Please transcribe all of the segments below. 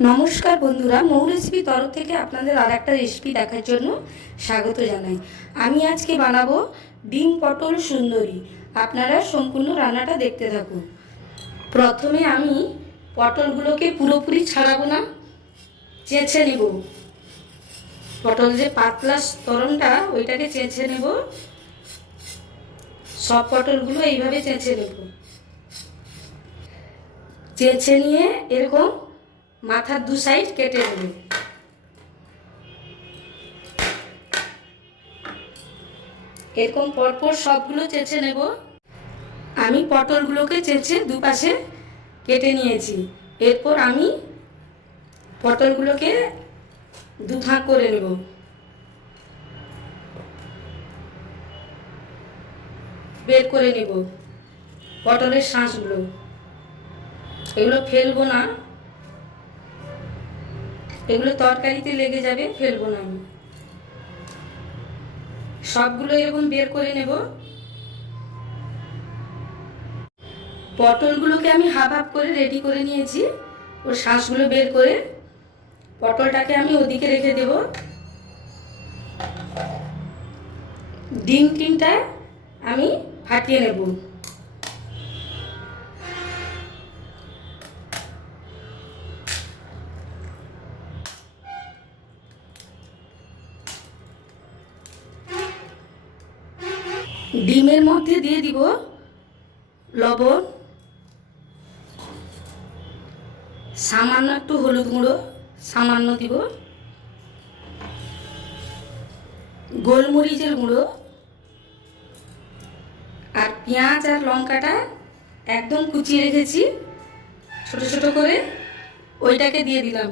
নমস্কার বন্ধুরা মৌ রেসিপি তরফ থেকে আপনাদের আর একটা রেসিপি দেখার জন্য স্বাগত জানাই। আমি আজকে বানাবো ডিম পটল সুন্দরী। আপনারা সম্পূর্ণ রান্নাটা দেখতে থাকুন। প্রথমে আমি পটলগুলোকে পুরোপুরি ছাড়াবো না, চেঁচে নেব। পটল যে পাতলা স্তরণটা, ওইটাকে চেঁচে নেব। সব পটলগুলো এইভাবে চেঁচে নেব। চেঁচে নিয়ে এরকম মাথার দু সাইড কেটে নেবে। এরকম পরপর সবগুলো চেঁচে নেব। আমি পটলগুলোকে চেঁচে দুপাশে কেটে নিয়েছি। এরপর আমি পটলগুলোকে দু ভাগ করে নেব। বের করে নেব পটলের শাঁসগুলো। এগুলো ফেলব না। এগুলো তরকারিতে লেগে যাবে, ফেলব না আমি। সবগুলো এরকম বের করে নেব। পটলগুলোকে আমি হাফ হাফ করে রেডি করে নিয়েছি। ওর শ্বাসগুলো বের করে পটলটাকে আমি ওদিকে রেখে দেব। ডিম টিমটা আমি ফাটিয়ে নেব। ডিমের মধ্যে দিয়ে দিব লবণ, সামান্য একটু হলুদ গুঁড়ো, সামান্য দিব গোলমরিচের গুঁড়ো আর পেঁয়াজ আর লঙ্কাটা একদম কুচিয়ে রেখেছি, ছোট ছোট করে ওইটাকে দিয়ে দিলাম।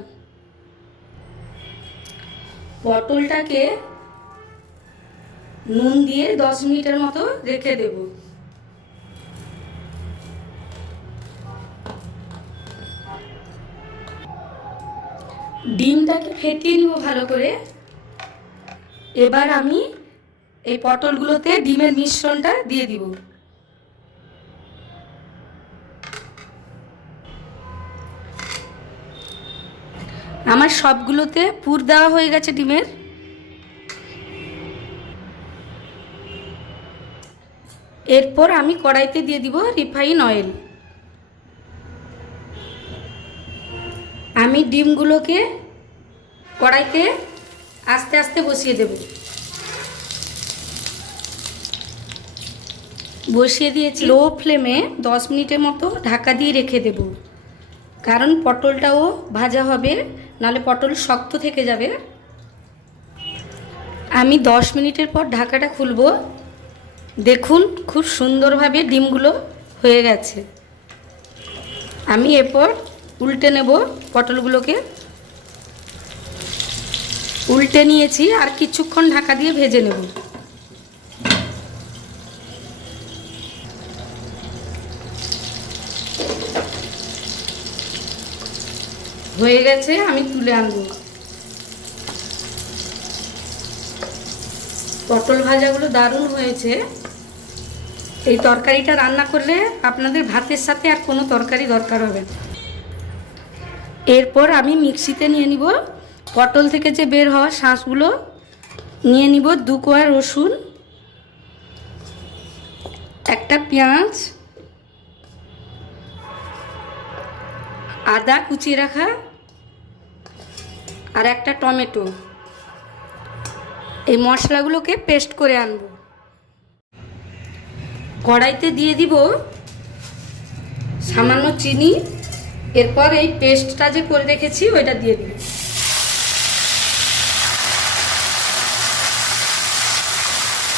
পটলটাকে নুন দিয়ে দশ মিনিটের মতো রেখে দেব। ডিমটাকে ফেটিয়ে নিব ভালো করে। এবার আমি এই পটলগুলোতে ডিমের মিশ্রণটা দিয়ে দিব। আমার সবগুলোতে পুর দেওয়া হয়ে গেছে ডিমের। এরপর আমি কড়াইতে দিয়ে দিব রিফাইন অয়েল। আমি ডিমগুলোকে কড়াইতে আস্তে আস্তে বসিয়ে দেব। বসিয়ে দিয়েছি লো ফ্লেমে দশ মিনিটের মতো ঢাকা দিয়ে রেখে দেব। কারণ পটলটাও ভাজা হবে, নাহলে পটল শক্ত থেকে যাবে। আমি দশ মিনিটের পর ঢাকাটা খুলবো। দেখুন, খুব সুন্দরভাবে ডিমগুলো হয়ে গেছে। আমি এরপর উল্টে নেব পটলগুলোকে। উল্টে নিয়েছি আর কিছুক্ষণ ঢাকা দিয়ে ভেজে নেব। হয়ে গেছে, আমি তুলে আনব। পটল ভাজাগুলো দারুণ হয়েছে। এই তরকারিটা রান্না করলে আপনাদের ভাতের সাথে আর কোনো তরকারি দরকার হবে এরপর আমি মিক্সিতে নিয়ে নিব পটল থেকে যে বের হওয়া শাঁসগুলো, নিয়ে নিব দু কোয়া রসুন, একটা পেঁয়াজ, আদা কুচিয়ে রাখা আর একটা টমেটো। এই মশলাগুলোকে পেস্ট করে আনব। কড়াইতে দিয়ে দিব সামান্য চিনি। এরপর এই পেস্টটা যে করে রেখেছি, ওইটা দিয়ে দিব।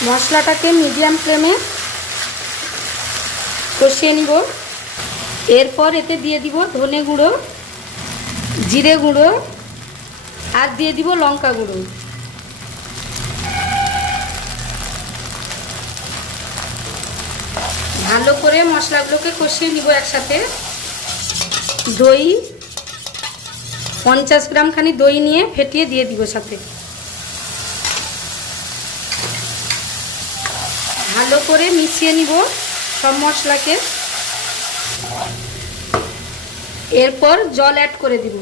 মশলাটাকে মিডিয়াম ফ্লেমে কষিয়ে নিব। এরপর এতে দিয়ে দিব ধনে গুঁড়ো, জিরে গুঁড়ো, আর দিয়ে দিব লঙ্কা গুঁড়ো। ভালো করে মশলাগুলোকে কষিয়ে নিব একসাথে। দই, পঞ্চাশ গ্রাম খানি দই নিয়ে ফেটিয়ে দিয়ে দিব সাথে। ভালো করে মিশিয়ে নিব সব মশলাকে। এরপর জল অ্যাড করে দিব।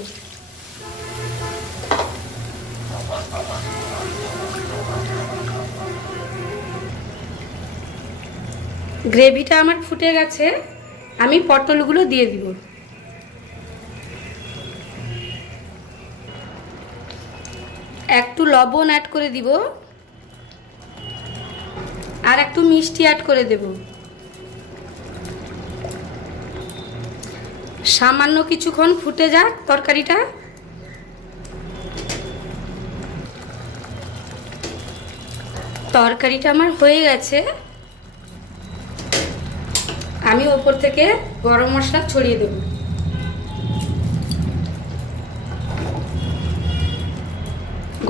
গ্রেভিটা আমার ফুটে গেছে, আমি পটলগুলো দিয়ে দিব। একটু লবণ অ্যাড করে দিব, আর একটু মিষ্টি অ্যাড করে দেব। সামান্য কিছুক্ষণ ফুটে যাক তরকারিটা। তরকারিটা আমার হয়ে গেছে। আমি ওপর থেকে গরম মশলা ছড়িয়ে দেব।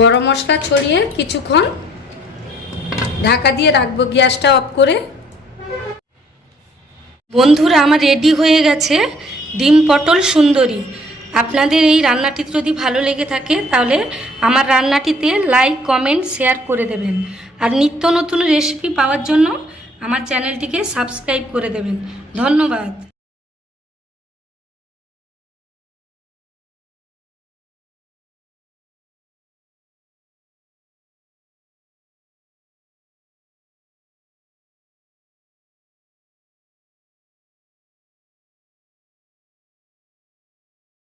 গরম মশলা ছড়িয়ে কিছুক্ষণ ঢাকা দিয়ে রাখব গ্যাসটা অফ করে। বন্ধুরা, আমার রেডি হয়ে গেছে ডিম পটল সুন্দরী। আপনাদের এই রান্নাটি যদি ভালো লেগে থাকে, তাহলে আমার রান্নাটিতে লাইক কমেন্ট শেয়ার করে দেবেন। আর নিত্য নতুন রেসিপি পাওয়ার জন্য আমার চ্যানেলটিকে সাবস্ক্রাইব করে দেবেন। ধন্যবাদ।